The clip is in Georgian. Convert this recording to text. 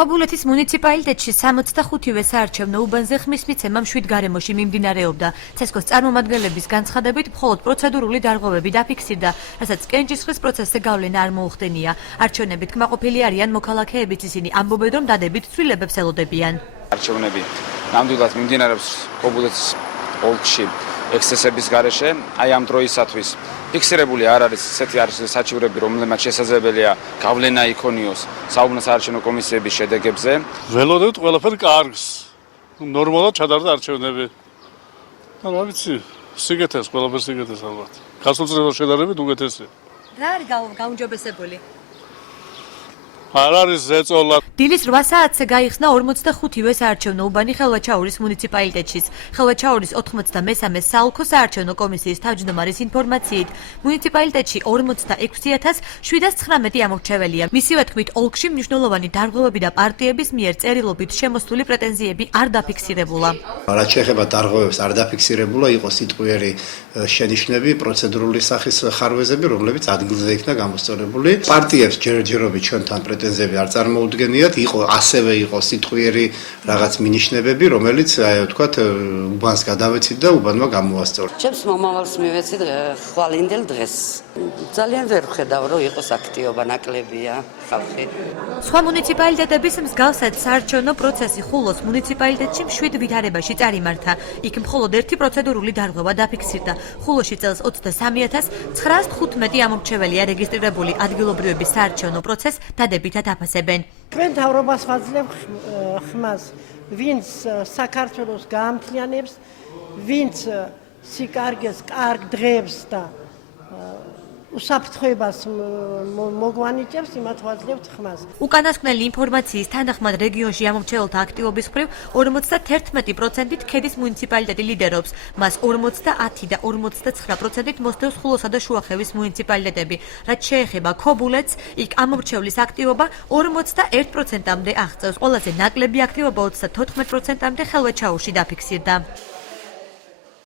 ქობულეთის მუნიციპალიტეტში 65-ვე საარჩევნო უბანზე ხმის მიცემა მშვიდ გარემოში მიმდინარეობდა. ცესკოს წარმომადგენლების განცხადებით, მხოლოდ პროცედურული დარღვევები დაფიქსირდა, რასაც კენჭისყრის პროცესზე გავლენა არ მოუხდენია. არჩევნებით კმაყოფილი არიან მოქალაქეებიც, ისინი ამბობენ, რომ დადებით ცვლილებებს ელოდებიან. არჩევნები ნამდვილად მიმდინარეობს ქობულეთის ოლქში ექსცესების გარეშე, აი ამ დროისათვის ფიქსირებული არ არის ისეთი საჩივრები, რომლებმაც შესაძლებელია გავლენა იქონიოს საუბნო საარჩევნო კომისიების შედეგებზე. ველოდებით ყველაფერი კარგს. ნორმალურად ჩადარდა არჩევნები. რა ვიცი, სიგეთეს, ყველაფერი სიგეთეს ალბათ. გასულ წელს შედარებით უკეთესია. რა არის გაუმჯობესებული? არ არის ზეწოლა. დილის 8 საათზე გაიხსნა 45-ვე საარჩევნო უბანი ხელვაჩაურის მუნიციპალიტეტშიც. ხელვაჩაურის 93-მე საოლქო საარჩევნო კომისიის თავმჯდომარის ინფორმაციით, მუნიციპალიტეტში 46719 ამორჩეველია. მისივე თქმით, ოლქში მნიშვნელოვანი დარღვევები და პარტიების მიერ წერილობით შემოსული პრეტენზიები არ დაფიქსირებულა. რაც შეეხება დარღვევებს, არ დაფიქსირებულა, იყო სიტყვიერი შენიშვნები, პროცედურული სახის ხარვეზები, რომლებიც ადგილზე იქნა გამოსწორებული. პარტიებს ჯერჯერობით ჩვენთან პრეტენზიები არ წარმოუდგენიათ, ასევე იყო სიტყვიერი რაღაც მინიშნებები, რომელიც ვთქვათ, უბანს გადავეცით და უბანმა გამოასწორა. ჩემს მომავალს მივეცი ხვალინდელ დღეს. ძალიან ვერ ვხედავ, რომ იყოს აქტიობა ნაკლებია ხალხი. სხვა მუნიციპალიტეტების მსგავსად საარჩევნო პროცესი ხულოს მუნიციპალიტეტში 7 ვითარებაში წარიმართა. იქ მხოლოდ ერთი პროცედურული დარღვევა დაფიქსირდა. ხულოში წელს 23915 ამორჩეველია რეგისტრირებული, ადგილობრივების საარჩევნო პროცესს დადებითად აფასებენ. ჩვენ თავრობას ვაძლევ ხმას, ვინც საქართველოს გაამთლიანებს, ვინც სიკარგეს, კარგ დღეებს და უსაფრთხოებას მოგვანიჭებს, იმათ ვაძლევთ ხმას. უკანასკნელი ინფორმაციის თანახმად რეგიონში ამორჩეველთა აქტივობის მხრივ 51%-ით ქედის მუნიციპალიტეტი ლიდერობს. მას 50 და 49%-ით მოსდევს ხულოსა და შუახევის მუნიციპალიტეტები. რაც შეეხება ქობულეთს, იქ ამორჩევლის აქტივობა 41%-მდე აღწევს. ყველაზე ნაკლები აქტივობა 34%-მდე ხელვაჩაურში დაფიქსირდა.